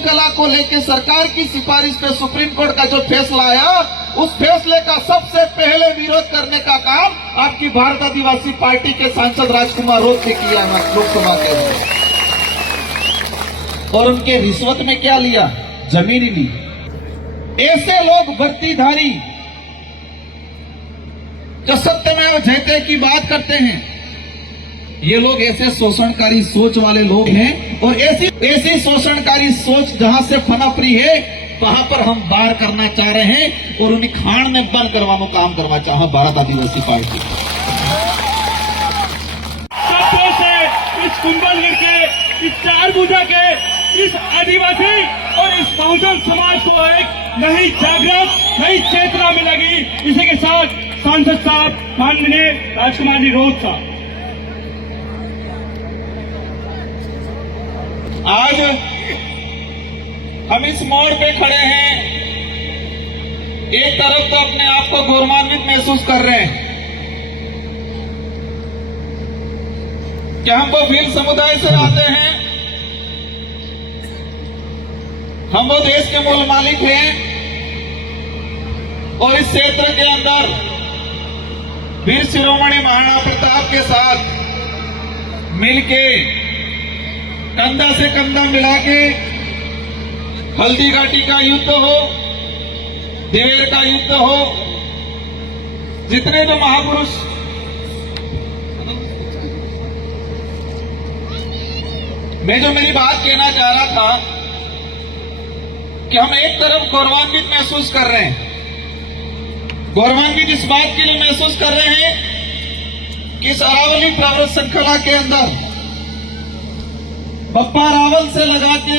श्रृंखला को लेकर सरकार की सिफारिश पे सुप्रीम कोर्ट का जो फैसला आया, उस फैसले का सबसे पहले विरोध करने का काम आपकी भारत आदिवासी पार्टी के सांसद राजकुमार रोत ने किया लोकसभा के अंदर। और उनके रिश्वत में क्या लिया? जमीन ली। ऐसे लोग वर्दीधारी जो सत्यमेव जयते की बात करते हैं, ये लोग ऐसे शोषणकारी सोच वाले लोग हैं। और ऐसी शोषणकारी सोच जहां से पनप रही है, वहां पर हम बार करना चाह रहे हैं और उन्हें खान में बंद करवाने काम करवा चाह भारत आदिवासी पार्टी। शब्दों से इस कुंभलगढ़ के, इस चार भुजा के, इस आदिवासी और इस बहुजन समाज को एक नई जागृत, नई चेतना मिलेगी। इसी के साथ सांसद साहब माननीय राजकुमार जी रोत साहब, आज हम इस मोड़ पे खड़े हैं। एक तरफ तो अपने आप को गौरवान्वित महसूस कर रहे हैं कि हम वो भील समुदाय से आते हैं, हम वो देश के मूल मालिक हैं और इस क्षेत्र के अंदर वीर शिरोमणि महाराणा प्रताप के साथ मिलके कंधा से कंधा मिला के हल्दी घाटी का युद्ध हो, देवेर का युद्ध हो, जितने जो महापुरुष मेरी बात कहना चाह रहा था कि हम एक तरफ गौरवान्वित महसूस कर रहे हैं। गौरवान्वित इस बात के लिए महसूस कर रहे हैं कि इस अरावली पर्वत श्रृंखला के अंदर बप्पा रावल से लगा के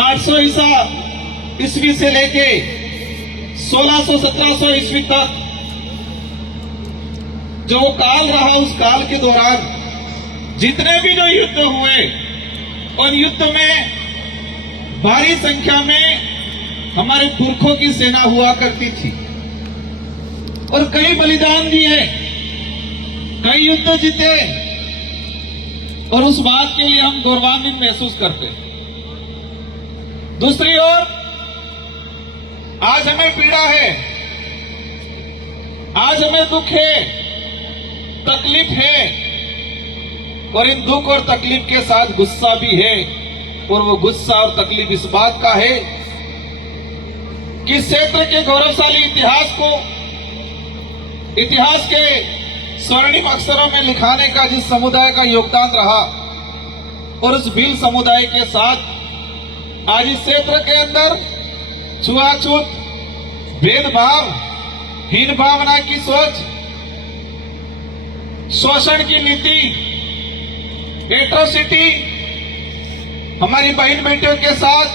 800 ईस्वी से लेके 1600-1700 ईस्वी तक जो वो काल रहा, उस काल के दौरान जितने भी जो युद्ध हुए, और युद्ध में भारी संख्या में हमारे पुरखों की सेना हुआ करती थी और कई बलिदान दिए, कई युद्ध जीते, और उस बात के लिए हम गौरवान्वित महसूस करते हैं। दूसरी ओर आज हमें पीड़ा है, आज हमें दुख है, तकलीफ है, और इन दुख और तकलीफ के साथ गुस्सा भी है। और वो गुस्सा और तकलीफ इस बात का है कि क्षेत्र के गौरवशाली इतिहास को, इतिहास के स्वर्णिम अक्षरों में लिखाने का जिस समुदाय का योगदान रहा, और उस भील समुदाय के साथ आज इस क्षेत्र के अंदर छुआछूत, भेदभाव, हीन भावना की सोच, शोषण की नीति, एट्रोसिटी, हमारी बहन बेटियों के साथ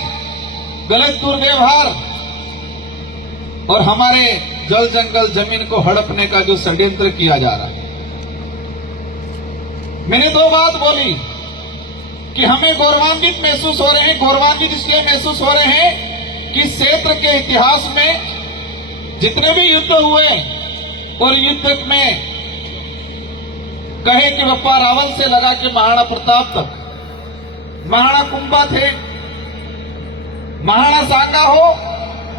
गलत दुर्व्यवहार, और हमारे जल जंगल जमीन को हड़पने का जो षड्यंत्र किया जा रहा है। मैंने दो बात बोली कि हमें गौरवान्वित महसूस हो रहे हैं। गौरवान्वित इसलिए महसूस हो रहे हैं कि क्षेत्र के इतिहास में जितने भी युद्ध हुए, और युद्ध में कहे कि बप्पा रावल से लगा के महाराणा प्रताप तक, महाराणा कुंभा थे, महाराणा सांगा हो,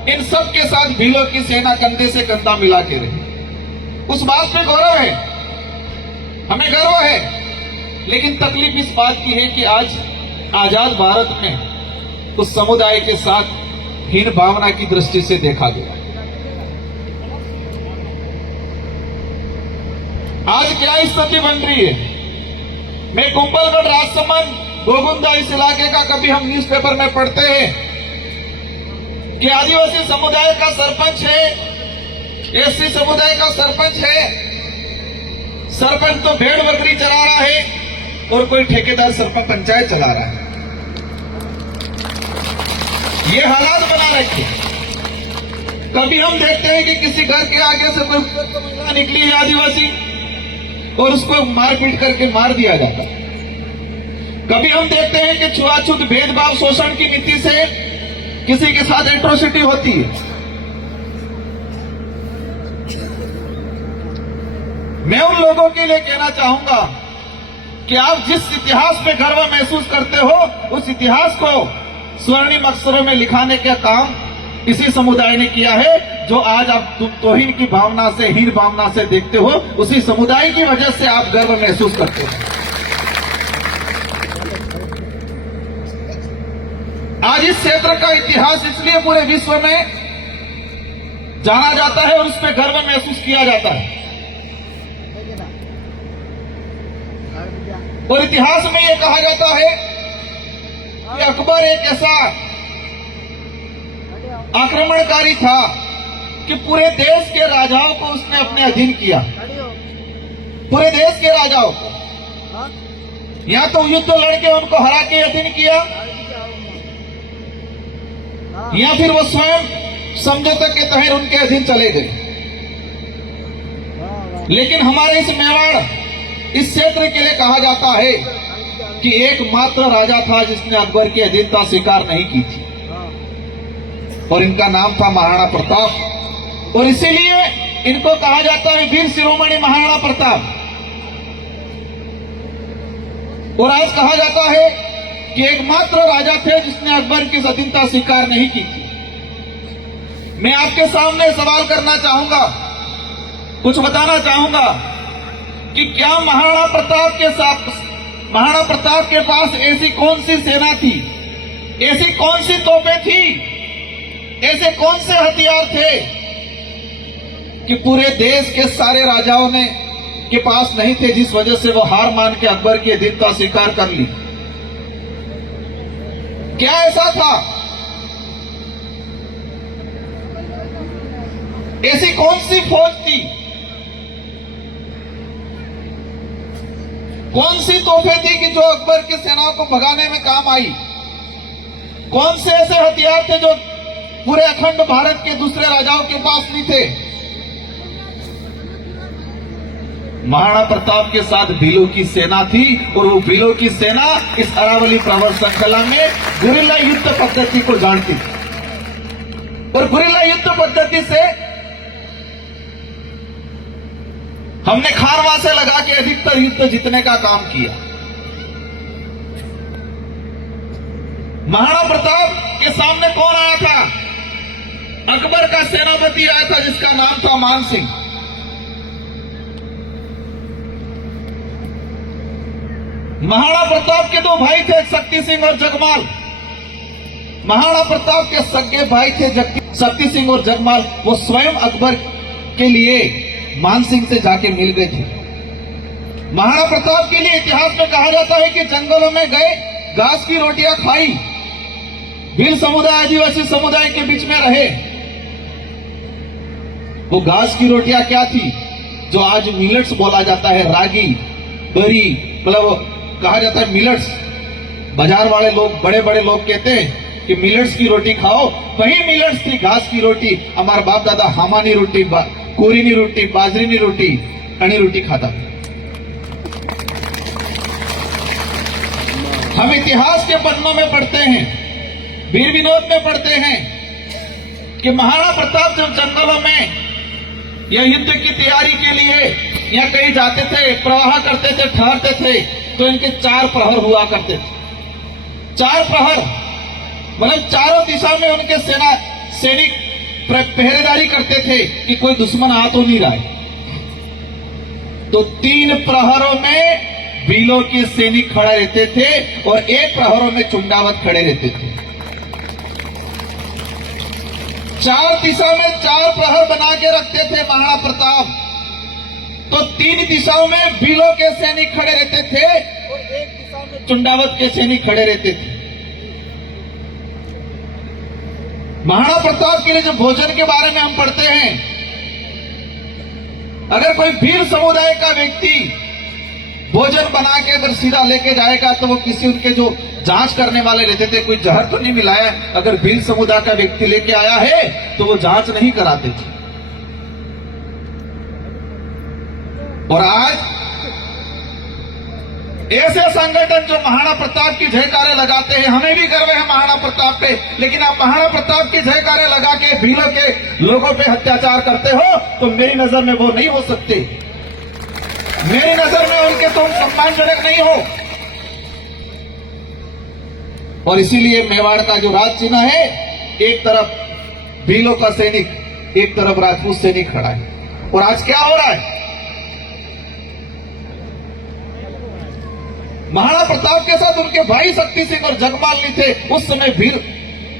इन सब के साथ भीलों की सेना कंधे से कंधा मिला के रही। उस बात पे गौरव है, हमें गर्व है। लेकिन तकलीफ इस बात की है कि आज आजाद भारत में उस समुदाय के साथ हीन भावना की दृष्टि से देखा गया। आज क्या स्थिति बन रही है? मैं कुंभलगढ़, राजसमंद, गोगुंदा इस इलाके का कभी हम न्यूज़पेपर में पढ़ते हैं कि आदिवासी समुदाय का सरपंच है, एससी समुदाय का सरपंच है, सरपंच तो भेड़ बकरी चला रहा है और कोई ठेकेदार सरपंच पंचायत चला रहा है। ये हालात बना रखे। कभी हम देखते हैं कि किसी घर के आगे से कोई महिला निकली है आदिवासी, और उसको मार पीट करके मार दिया जाता है। कभी हम देखते हैं कि छुआछूत, भेदभाव, शोषण की नीति से किसी के साथ एट्रोसिटी होती है। मैं उन लोगों के लिए कहना चाहूंगा कि आप जिस इतिहास पे गर्व महसूस करते हो उस इतिहास को स्वर्णिम अक्षरों में लिखाने का काम इसी समुदाय ने किया है। जो आज आप तौहीन की भावना से, हीन भावना से देखते हो, उसी समुदाय की वजह से आप गर्व महसूस करते हो। आज इस क्षेत्र का इतिहास इसलिए पूरे विश्व में जाना जाता है और उस पर गर्व महसूस किया जाता है। और इतिहास में यह कहा जाता है कि अकबर एक ऐसा आक्रमणकारी था कि पूरे देश के राजाओं को उसने अपने अधीन किया। पूरे देश के राजाओं को या तो युद्ध लड़के उनको हरा के अधीन किया, या फिर वो स्वयं समझौते के तहत उनके अधीन चले गए। लेकिन हमारे इस मेवाड़, इस क्षेत्र के लिए कहा जाता है कि एकमात्र राजा था जिसने अकबर की अधीनता स्वीकार नहीं की थी, और इनका नाम था महाराणा प्रताप। और इसीलिए इनको कहा जाता है वीर शिरोमणि महाराणा प्रताप। और आज कहा जाता है कि एकमात्र राजा थे जिसने अकबर की अधीनता स्वीकार नहीं की थी। मैं आपके सामने सवाल करना चाहूंगा, कुछ बताना चाहूंगा कि क्या महाराणा प्रताप के पास ऐसी कौन सी सेना थी, ऐसी कौन सी तोपें थी, ऐसे कौन से हथियार थे कि पूरे देश के सारे राजाओं ने के पास नहीं थे, जिस वजह से वो हार मान के अकबर की अधीनता स्वीकार कर ली। क्या ऐसा था? ऐसी कौन सी फौज थी, कौन सी तोहफे थी कि जो अकबर की सेनाओं को भगाने में काम आई? कौन से ऐसे हथियार थे जो पूरे अखंड भारत के दूसरे राजाओं के पास नहीं थे? महाराणा प्रताप के साथ भीलों की सेना थी, और वो भीलों की सेना इस अरावली प्रवर श्रृंखला में गुरिल्ला युद्ध पद्धति को जानती थी। और गुरिल्ला युद्ध पद्धति से हमने खारवा से लगा के अधिकतर युद्ध जीतने का काम किया। महाराणा प्रताप के सामने कौन आया था? अकबर का सेनापति आया था जिसका नाम था मान सिंह। महाराणा प्रताप के दो भाई थे, शक्ति सिंह और जगमाल। महाराणा प्रताप के सगे भाई थे शक्ति सिंह और जगमाल। वो स्वयं अकबर के लिए मान सिंह से जाके मिल गए थे। महाराणा प्रताप के लिए इतिहास में कहा जाता है कि जंगलों में गए, घास की रोटियां खाई, भील समुदाय आदिवासी समुदाय के बीच में रहे। वो घास की रोटियां क्या थी? जो आज मिलेट्स बोला जाता है, रागी, बरी, मतलब कहा जाता है मिलेट्स। बाजार वाले लोग, बड़े बड़े लोग कहते हैं कि मिलेट्स की रोटी खाओ, वही मिलेट्स थी, घास की रोटी। हमारा बाप दादा हामानी रोटी, कोरीनी रोटी, बाजरीनी रोटी, अणी रोटी खाता। हम इतिहास के पन्नों में पढ़ते हैं, वीर विनोद में पढ़ते हैं कि महाराणा प्रताप जब जंगलों में या युद्ध की तैयारी के लिए या कहीं जाते थे, प्रवाह करते थे, ठहरते थे, तो इनके 4 प्रहर हुआ करते थे। 4 प्रहर मतलब चारों दिशा में उनके सैनिक पहरेदारी करते थे कि कोई दुश्मन आ तो नहीं रहा है। तो 3 प्रहरों में भीलों के सैनिक खड़े रहते थे और 1 प्रहरों में चुंडावत खड़े रहते थे। 4 दिशा में 4 प्रहर बना के रखते थे महाराणा प्रताप। तो 3 दिशाओं में भीलों के सैनिक खड़े रहते थे और 1 दिशा में चुंडावत के सैनिक खड़े रहते थे। महाराणा प्रताप के लिए जो भोजन के बारे में हम पढ़ते हैं, अगर कोई भील समुदाय का व्यक्ति भोजन बना के अगर सीधा लेके जाएगा तो वो किसी उनके जो जांच करने वाले रहते थे, कोई जहर तो नहीं मिलाया। अगर भील समुदाय का व्यक्ति लेके आया है तो वो जांच नहीं कराते थे। और आज ऐसे संगठन जो महाराणा प्रताप की जयकारे लगाते हैं, हमें भी गर्व है महाराणा प्रताप पे, लेकिन आप महाराणा प्रताप की जयकारे लगा के भीलों के लोगों पे अत्याचार करते हो तो मेरी नजर में वो नहीं हो सकते। मेरी नजर में उनके तुम सम्मानजनक नहीं हो। और इसीलिए मेवाड़ का जो राज चिन्ह है, एक तरफ भीलों का सैनिक, एक तरफ राजपूत सैनिक खड़ा है। और आज क्या हो रहा है? महाराणा प्रताप के साथ उनके भाई शक्ति सिंह और जगमाल नहीं थे, उस समय भील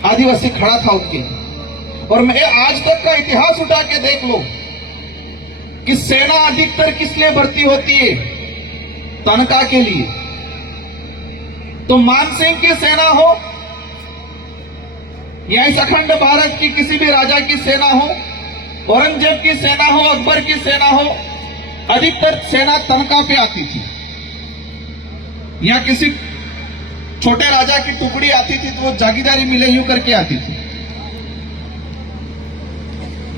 आदिवासी खड़ा था उनके। और मैं आज तक का इतिहास उठा के देख लो कि सेना अधिकतर किस लिए भर्ती होती है? तनख्वाह के लिए। तो मानसिंह की सेना हो या इस अखंड भारत की किसी भी राजा की सेना हो, औरंगजेब की सेना हो, अकबर की सेना हो, अधिकतर सेना तनख्वाह पे आती थी। या किसी छोटे राजा की टुकड़ी आती थी तो वो जागीरदारी मिले यूं करके आती थी।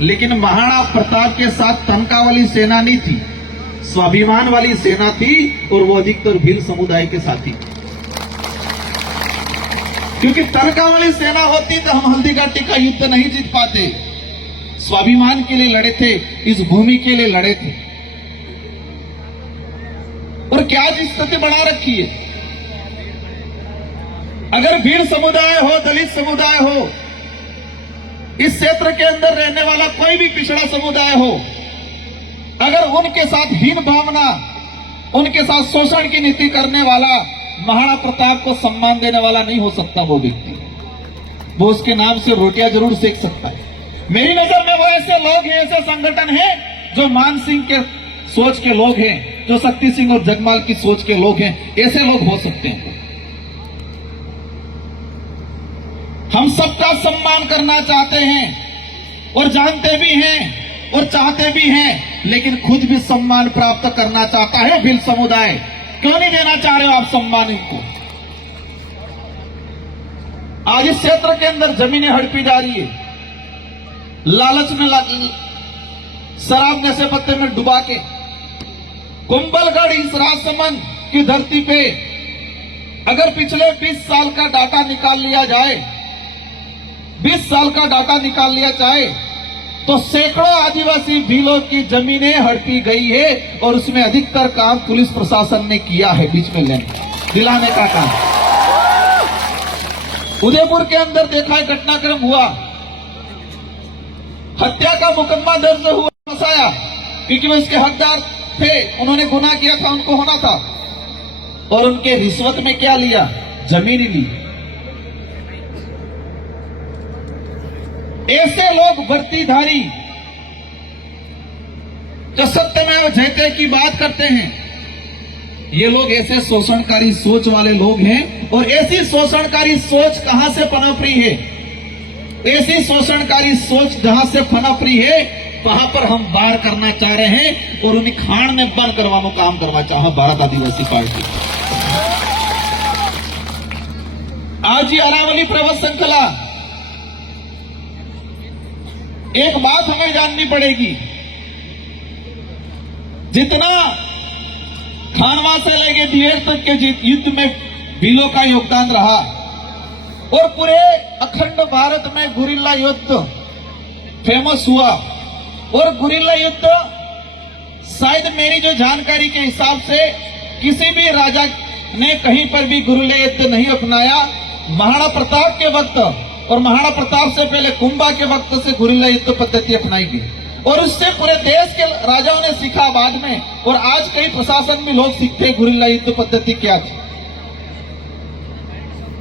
लेकिन महाराणा प्रताप के साथ तनख्वाह वाली सेना नहीं थी, स्वाभिमान वाली सेना थी, और वो अधिकतर भील समुदाय के साथी। क्योंकि तनख्वाह वाली सेना होती तो हम हल्दीघाटी का युद्ध नहीं जीत पाते। स्वाभिमान के लिए लड़े थे, इस भूमि के लिए लड़े थे। और क्या स्थिति बना रखी है? अगर भील समुदाय हो, दलित समुदाय हो, इस क्षेत्र के अंदर रहने वाला कोई भी पिछड़ा समुदाय हो, अगर उनके साथ हीन भावना, उनके साथ शोषण की नीति करने वाला महाराणा प्रताप को सम्मान देने वाला नहीं हो सकता। वो व्यक्ति, वो उसके नाम से रोटियां जरूर सेक सकता है। मेरी नजर में वो ऐसे लोग हैं, ऐसे संगठन हैं जो मान सिंह के सोच के लोग हैं, जो शक्ति सिंह और जगमाल की सोच के लोग हैं, ऐसे लोग हो सकते हैं। हम सबका सम्मान करना चाहते हैं और जानते भी हैं और चाहते भी हैं, लेकिन खुद भी सम्मान प्राप्त करना चाहता है भील समुदाय। क्यों नहीं देना चाह रहे हो आप सम्मान इनको? आज इस क्षेत्र के अंदर जमीनें हड़पी जा रही है, लालच में शराब नशे पत्ते में डुबा के। कुंभलगढ़ इस राजसमंद की धरती पे अगर पिछले 20 साल का डाटा निकाल लिया जाए, 20 साल का डाटा निकाल लिया जाए, तो सैकड़ों आदिवासी भीलों की जमीनें हड़पी गई है। और उसमें अधिकतर काम पुलिस प्रशासन ने किया है, बीच में दिलाने का काम। उदयपुर के अंदर देखा है, घटनाक्रम हुआ, हत्या का मुकदमा दर्ज हुआ, फंसाया, क्योंकि वो इसके हकदार थे, उन्होंने गुनाह किया था, उनको होना था। और उनके रिश्वत में क्या लिया? जमीन ली। ऐसे लोग वर्दीधारी जो सत्यमेव जयते की बात करते हैं, ये लोग ऐसे शोषणकारी सोच वाले लोग हैं। और ऐसी शोषणकारी सोच कहां से पनप रही है? ऐसी शोषणकारी सोच जहां से पनप रही है, वहां पर हम वार करना चाह रहे हैं और उन्हें खान में बंद करवाने काम करना चाह भारत आदिवासी पार्टी। आज ये अरावली पर्वत श्रृंखला, एक बात हमें जाननी पड़ेगी, जितना खानवा से लेके दिवेर तक के युद्ध में भीलों का योगदान रहा और पूरे अखंड भारत में गुरिल्ला युद्ध फेमस हुआ। और गुरिल्ला युद्ध शायद मेरी जो जानकारी के हिसाब से किसी भी राजा ने कहीं पर भी गुरिल्ला युद्ध नहीं अपनाया। महाराणा प्रताप के वक्त और महाराणा प्रताप से पहले कुंभा के वक्त से गुरिल्ला युद्ध पद्धति अपनाई गई और उससे पूरे देश के राजाओं ने सीखा बाद में। और आज कई प्रशासन में लोग सीखते हैं गुरिल्ला युद्ध पद्धति क्या थी।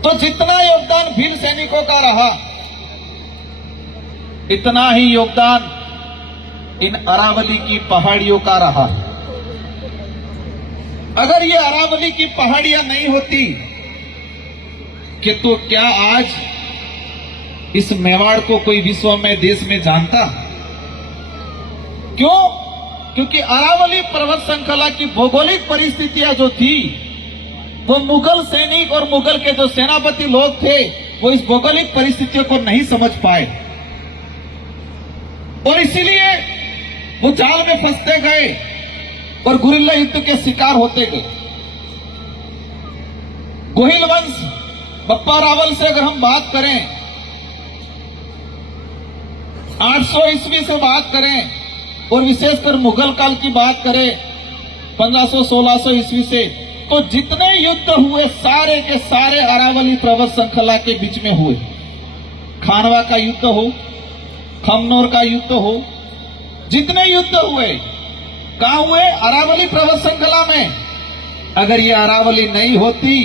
तो जितना योगदान भील सैनिकों का रहा, इतना ही योगदान इन अरावली की पहाड़ियों का रहा। अगर ये अरावली की पहाड़ियां नहीं होती कि तो क्या आज इस मेवाड़ को कोई विश्व में देश में जानता? क्यों? क्योंकि अरावली पर्वत श्रृंखला की भौगोलिक परिस्थितियां जो थी, वो मुगल सैनिक और मुगल के जो सेनापति लोग थे, वो इस भौगोलिक परिस्थितियों को नहीं समझ पाए और इसीलिए वो जाल में फंसते गए और गुरिल्ला युद्ध के शिकार होते गए। गोहिल वंश बप्पा रावल से अगर हम बात करें, 800 ईस्वी से बात करें और विशेषकर मुगल काल की बात करें, 1500-1600 ईस्वी से, तो जितने युद्ध हुए सारे के सारे अरावली पर्वत श्रृंखला के बीच में हुए। खानवा का युद्ध हो, खमनोर का युद्ध हो, जितने युद्ध हुए कहां हुए? अरावली पर्वत श्रृंखला में। अगर ये अरावली नहीं होती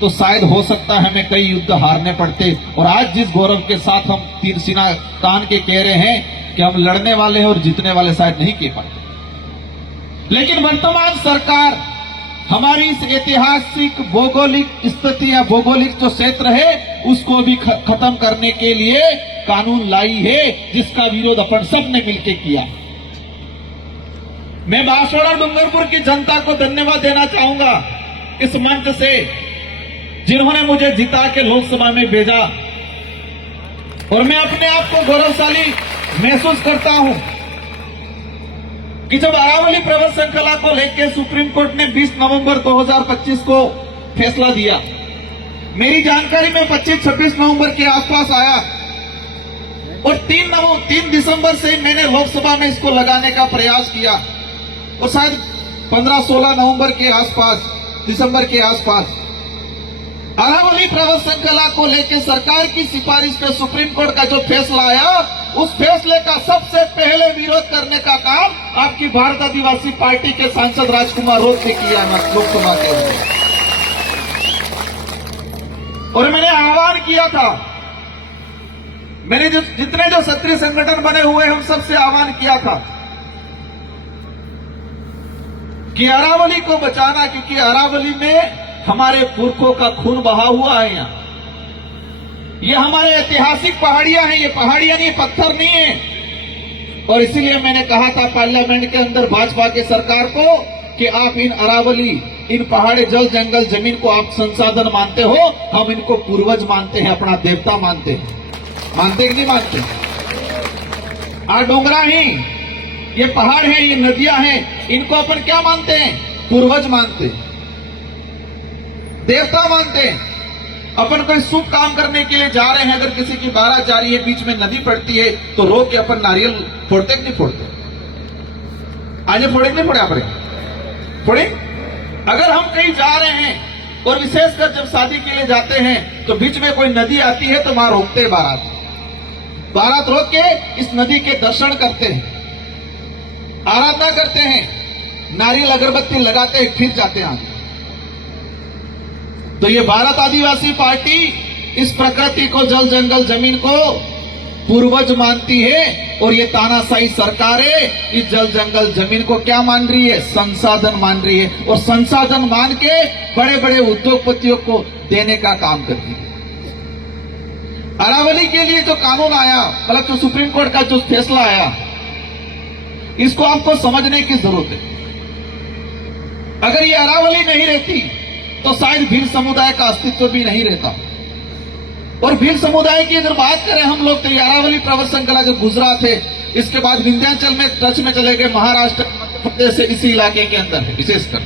तो शायद हो सकता है हमें कई युद्ध हारने पड़ते। और आज जिस गौरव के साथ हम तीर सीना तान के कह रहे हैं कि हम लड़ने वाले हैं और जीतने वाले, शायद नहीं कह पाते। लेकिन वर्तमान सरकार हमारी इस ऐतिहासिक भौगोलिक स्थिति या भौगोलिक जो क्षेत्र है उसको भी खत्म करने के लिए कानून लाई है, जिसका विरोध अपन सब ने मिलकर किया। मैं बांसवाड़ा डूंगरपुर की जनता को धन्यवाद देना चाहूंगा इस मंच से, जिन्होंने मुझे जिता के लोकसभा में भेजा। और मैं अपने आप को गौरवशाली महसूस करता हूं कि जब अरावली पर्वत श्रृंखला को लेकर सुप्रीम कोर्ट ने 20 नवंबर 2025 को फैसला दिया, मेरी जानकारी में 25-26 नवंबर के आसपास आया और 3 दिसंबर से मैंने लोकसभा में इसको लगाने का प्रयास किया और शायद 15-16 नवंबर के आसपास, दिसंबर के आसपास अरावली पर्वत श्रृंखला को लेकर सरकार की सिफारिश पे सुप्रीम कोर्ट का जो फैसला आया, उस फैसले का सबसे पहले विरोध करने का काम आपकी भारत आदिवासी पार्टी के सांसद राजकुमार रोत ने किया लोकसभा के अंदर। और मैंने आह्वान किया था, मैंने जितने जो क्षत्रिय संगठन बने हुए हम सबसे आह्वान किया था कि अरावली को बचाना, क्योंकि अरावली में हमारे पुरखों का खून बहा हुआ है। यहाँ ये हमारे ऐतिहासिक पहाड़ियां हैं, ये पहाड़ियां नहीं, पत्थर नहीं है। और इसीलिए मैंने कहा था पार्लियामेंट के अंदर भाजपा के सरकार को कि आप इन अरावली, इन पहाड़ी जल जंगल जमीन को आप संसाधन मानते हो, हम इनको पूर्वज मानते हैं, अपना देवता मानते हैं। मानते कि नहीं मानते? डोंगरा ही, ये पहाड़ है, ये नदियां हैं, इनको अपन क्या मानते हैं? पूर्वज मानते हैं, देवता मानते हैं। अपन कोई शुभ काम करने के लिए जा रहे हैं, अगर किसी की बारात जा रही है, बीच में नदी पड़ती है, तो रोक के अपन नारियल फोड़ते कि नहीं फोड़ते? आज फोड़े कि नहीं फोड़े? आप फोड़े? अगर हम कहीं जा रहे हैं और विशेषकर जब शादी के लिए जाते हैं तो बीच में कोई नदी आती है तो वहां रोकते हैं, बारात रोक के इस नदी के दर्शन करते हैं, आराधना करते हैं, नारियल अगरबत्ती लगाते हैं, फिर जाते हैं। तो ये भारत आदिवासी पार्टी इस प्रकृति को, जल जंगल जमीन को पूर्वज मानती है और ये तानाशाही सरकारें इस जल जंगल जमीन को क्या मान रही है? संसाधन मान रही है। और संसाधन मान के बड़े बड़े उद्योगपतियों को देने का काम करती है। अरावली के लिए जो कानून आया, मतलब जो सुप्रीम कोर्ट का जो फैसला आया, इसको आपको समझने की जरूरत है। अगर ये अरावली नहीं रहती तो शायद भील समुदाय का अस्तित्व भी नहीं रहता। और भील समुदाय की अगर बात करें हम लोग, तो अरावली पर्वत श्रृंखला जो गुजरात है, इसके बाद विंध्याचल में टच में चले गए, महाराष्ट्र, मध्य प्रदेश से इसी इलाके के अंदर है विशेषकर।